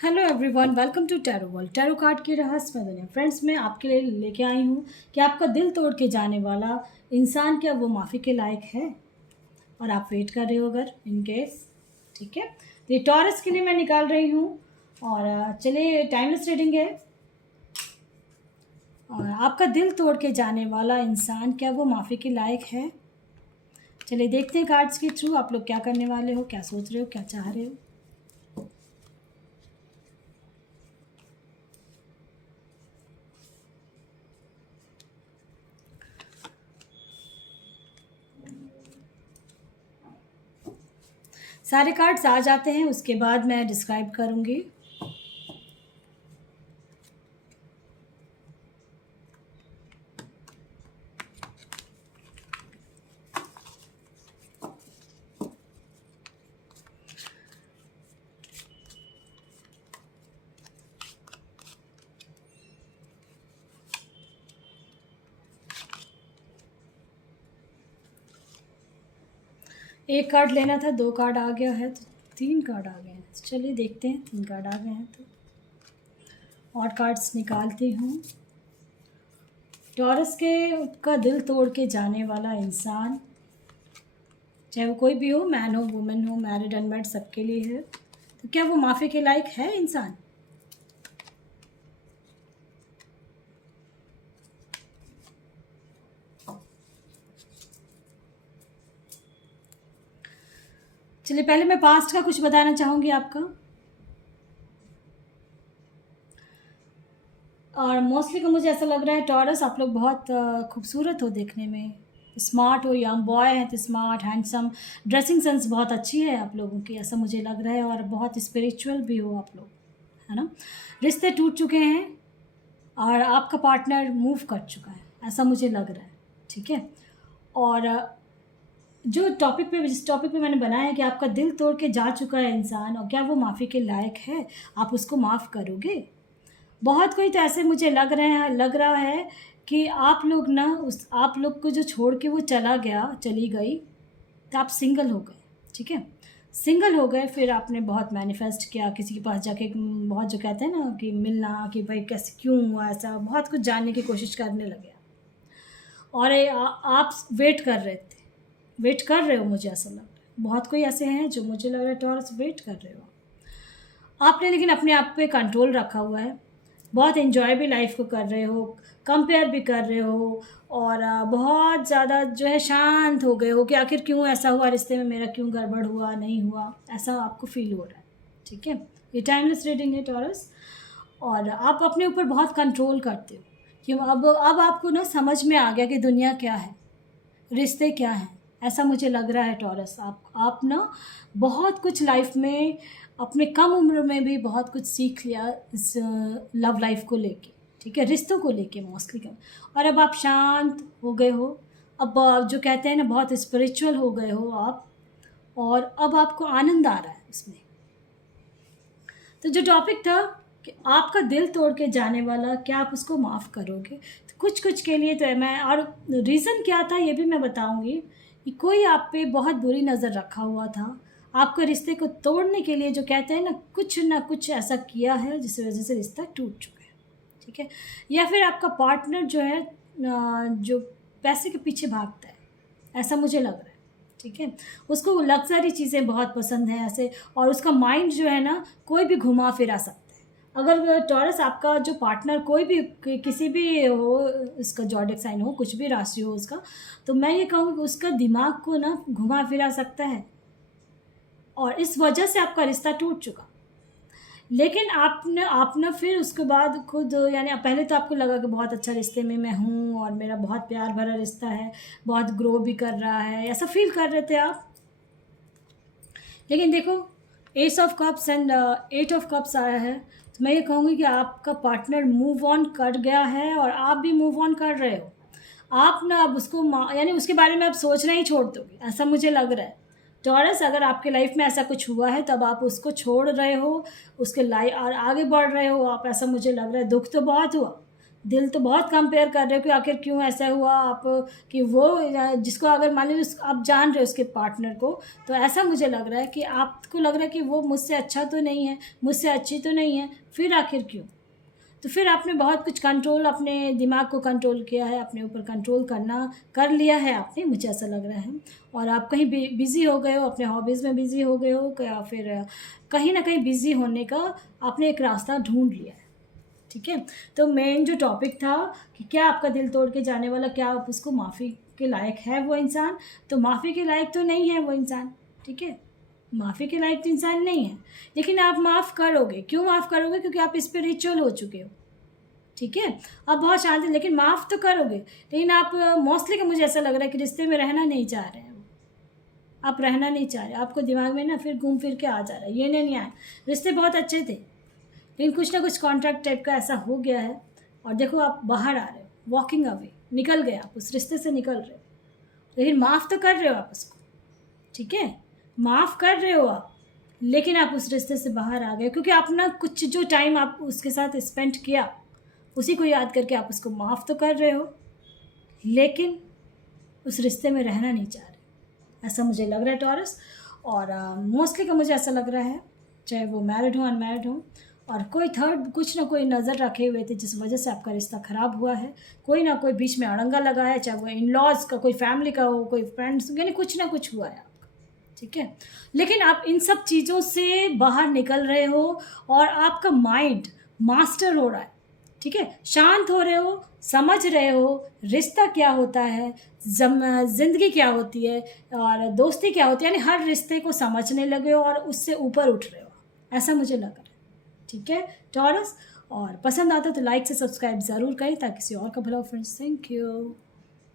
Hello everyone, welcome to tarot world. Tarot card की रहस्यमय दुनिया। फ्रेंड्स, मैं आपके लिए लेके आई हूँ कि आपका दिल तोड़ के जाने वाला इंसान क्या वो माफ़ी के लायक है, और आप वेट कर रहे हो अगर इन केस। ठीक है, तो ये टॉरस के लिए मैं निकाल रही हूँ। और चलिए, टाइमलेस रीडिंग है। और आपका दिल तोड़ के जाने वाला इंसान क्या वो माफ़ी के लायक है। चलिए देखते हैं कार्ड्स के थ्रू आप लोग क्या करने वाले हो, क्या सोच रहे हो, क्या चाह रहे हो। सारे कार्ड्स आ जाते हैं, उसके बाद मैं डिस्क्राइब करूँगी। एक कार्ड लेना था, दो कार्ड आ गया है, तो तीन कार्ड आ गए हैं। चलिए देखते हैं, तीन कार्ड आ गए हैं तो और कार्ड्स निकालती हूँ। टॉरस के का दिल तोड़ के जाने वाला इंसान, चाहे वो कोई भी हो, मैन हो, वुमेन हो, मैरिड अनमैरिड, सबके लिए है। तो क्या वो माफ़ी के लायक है इंसान? चलिए, पहले मैं पास्ट का कुछ बताना चाहूँगी आपका। और मोस्टली को मुझे ऐसा लग रहा है टॉरस, आप लोग बहुत खूबसूरत हो देखने में, स्मार्ट हो, यंग बॉय हैं तो स्मार्ट, हैंडसम, ड्रेसिंग सेंस बहुत अच्छी है आप लोगों की, ऐसा मुझे लग रहा है। और बहुत स्पिरिचुअल भी हो आप लोग, है ना। रिश्ते टूट चुके हैं और आपका पार्टनर मूव कर चुका है, ऐसा मुझे लग रहा है। ठीक है। और जो टॉपिक पे जिस टॉपिक पे मैंने बनाया है कि आपका दिल तोड़ के जा चुका है इंसान, और क्या वो माफ़ी के लायक है, आप उसको माफ़ करोगे। बहुत कोई तो ऐसे मुझे लग रहा है कि आप लोग ना, उस आप लोग को जो छोड़ के वो चला गया, चली गई, तो आप सिंगल हो गए। ठीक है, सिंगल हो गए, फिर आपने बहुत मैनिफेस्ट किया किसी के पास जाके, बहुत जो कहते हैं ना कि मिलना, कि भाई कैसे, क्यों हुआ ऐसा, बहुत कुछ जानने की कोशिश करने लगे। और आप वेट कर रहे थे, वेट कर रहे हो, मुझे ऐसा लग रहा है। बहुत कोई ऐसे हैं जो मुझे लग रहा है टॉरस वेट कर रहे हो आपने, लेकिन अपने आप पे कंट्रोल रखा हुआ है। बहुत एंजॉय भी लाइफ को कर रहे हो, कंपेयर भी कर रहे हो, और बहुत ज़्यादा जो है शांत हो गए हो कि आखिर क्यों ऐसा हुआ रिश्ते में, मेरा क्यों गड़बड़ हुआ, नहीं हुआ, ऐसा आपको फील हो रहा है। ठीक है, ये टाइमलेस रीडिंग है टॉरस। और आप अपने ऊपर बहुत कंट्रोल करते हो कि अब आपको ना समझ में आ गया कि दुनिया क्या है, रिश्ते क्या हैं, ऐसा मुझे लग रहा है टॉरस। आप ना बहुत कुछ लाइफ में अपने कम उम्र में भी बहुत कुछ सीख लिया इस लव लाइफ को लेके। ठीक है, रिश्तों को लेके मोस्टली का। और अब आप शांत हो गए हो, अब जो कहते हैं ना, बहुत स्पिरिचुअल हो गए हो आप, और अब आपको आनंद आ रहा है उसमें। तो जो टॉपिक था कि आपका दिल तोड़ के जाने वाला, क्या आप उसको माफ़ करोगे, तो कुछ कुछ के लिए तो है मैं, और रीज़न क्या था ये भी मैं बताऊंगी। कि कोई आप पे बहुत बुरी नज़र रखा हुआ था, आपके रिश्ते को तोड़ने के लिए, जो कहते हैं ना कुछ ऐसा किया है जिस वजह से रिश्ता टूट चुका है। ठीक है, या फिर आपका पार्टनर जो है जो पैसे के पीछे भागता है, ऐसा मुझे लग रहा है। ठीक है, उसको लग्जरी चीज़ें बहुत पसंद हैं ऐसे, और उसका माइंड जो है ना, कोई भी घुमा फिरा सकता है। अगर टॉरस आपका जो पार्टनर कोई भी किसी भी हो, उसका जॉडिक साइन हो, कुछ भी राशि हो उसका, तो मैं ये कहूँगी कि उसका दिमाग को ना घुमा फिरा सकता है, और इस वजह से आपका रिश्ता टूट चुका। लेकिन आपने फिर उसके बाद खुद, यानी पहले तो आपको लगा कि बहुत अच्छा रिश्ते में मैं हूँ और मेरा बहुत प्यार भरा रिश्ता है, बहुत ग्रो भी कर रहा है, ऐसा फील कर रहे थे आप। लेकिन देखो, ace of cups and eight of cups आया है, तो मैं ये कहूँगी कि आपका पार्टनर मूव ऑन कर गया है, और आप भी मूव ऑन कर रहे हो। आप ना अब उसको यानी उसके बारे में आप सोचना ही छोड़ दोगे, ऐसा मुझे लग रहा है टॉरस। अगर आपके लाइफ में ऐसा कुछ हुआ है, तब आप उसको छोड़ रहे हो, उसके लाइफ और आगे बढ़ रहे हो आप, ऐसा मुझे लग रहा है। दुख तो बहुत हुआ, दिल तो बहुत कंपेयर कर रहे हो कि आखिर क्यों ऐसा हुआ आप, कि वो जिसको अगर मान लीजिए आप जान रहे हो उसके पार्टनर को, तो ऐसा मुझे लग रहा है कि आपको लग रहा है कि वो मुझसे अच्छा तो नहीं है, मुझसे अच्छी तो नहीं है, फिर आखिर क्यों? तो फिर आपने बहुत कुछ कंट्रोल, अपने दिमाग को कंट्रोल किया है, अपने ऊपर कंट्रोल कर लिया है आपने, मुझे ऐसा लग रहा है। और आप कहीं बिज़ी हो गए हो, अपने हॉबीज़ में बिज़ी हो गए हो, या फिर कहीं ना कहीं बिज़ी होने का आपने एक रास्ता ढूंढ लिया है। ठीक है, तो मेन जो टॉपिक था कि क्या आपका दिल तोड़ के जाने वाला, क्या आप उसको माफ़ी के लायक है वो इंसान? तो माफ़ी के लायक तो नहीं है वो इंसान। ठीक है, माफ़ी के लायक तो इंसान नहीं है, लेकिन आप माफ़ करोगे। क्यों माफ़ करोगे? क्योंकि आप स्पिरिचुअल हो चुके हो। ठीक है, आप बहुत शांत हैं, लेकिन माफ़ तो करोगे। लेकिन आप मोस्टली का मुझे ऐसा लग रहा है कि रिश्ते में रहना नहीं चाह रहे हैं वो। आप रहना नहीं चाह रहे, आपको दिमाग में ना फिर घूम फिर के आ जा रहा है, ये नहीं आया। रिश्ते बहुत अच्छे थे, लेकिन कुछ ना कुछ कॉन्ट्रैक्ट टाइप का ऐसा हो गया है। और देखो आप बाहर आ रहे हो, वॉकिंग अवे, निकल गए, आप उस रिश्ते से निकल रहे हो, लेकिन माफ़ तो कर रहे हो आप उसको। ठीक है, माफ़ कर रहे हो आप, लेकिन आप उस रिश्ते से बाहर आ गए, क्योंकि अपना कुछ जो टाइम आप उसके साथ स्पेंड किया, उसी को याद करके आप उसको माफ़ तो कर रहे हो, लेकिन उस रिश्ते में रहना नहीं चाह रहे। ऐसा मुझे लग रहा है टॉरस। और मोस्टली का मुझे ऐसा लग रहा है, चाहे वो मैरिड हो अनमैरिड हो, और कोई थर्ड कुछ ना कोई नज़र रखे हुए थे जिस वजह से आपका रिश्ता ख़राब हुआ है। कोई ना कोई बीच में अड़ंगा लगा है, चाहे वो इन लॉज का, कोई फैमिली का हो, कोई फ्रेंड्स, यानी कुछ ना कुछ हुआ है आपका। ठीक है, लेकिन आप इन सब चीज़ों से बाहर निकल रहे हो, और आपका माइंड मास्टर हो रहा है। ठीक है, शांत हो रहे हो, समझ रहे हो रिश्ता क्या होता है, ज़िंदगी क्या होती है, और दोस्ती क्या होती है, यानी हर रिश्ते को समझने लगे हो और उससे ऊपर उठ रहे हो, ऐसा मुझे लग रहा है। ठीक है टॉरस, और पसंद आता तो लाइक से सब्सक्राइब ज़रूर करें ताकि किसी और का भला हो फ्रेंड्स। Thank you.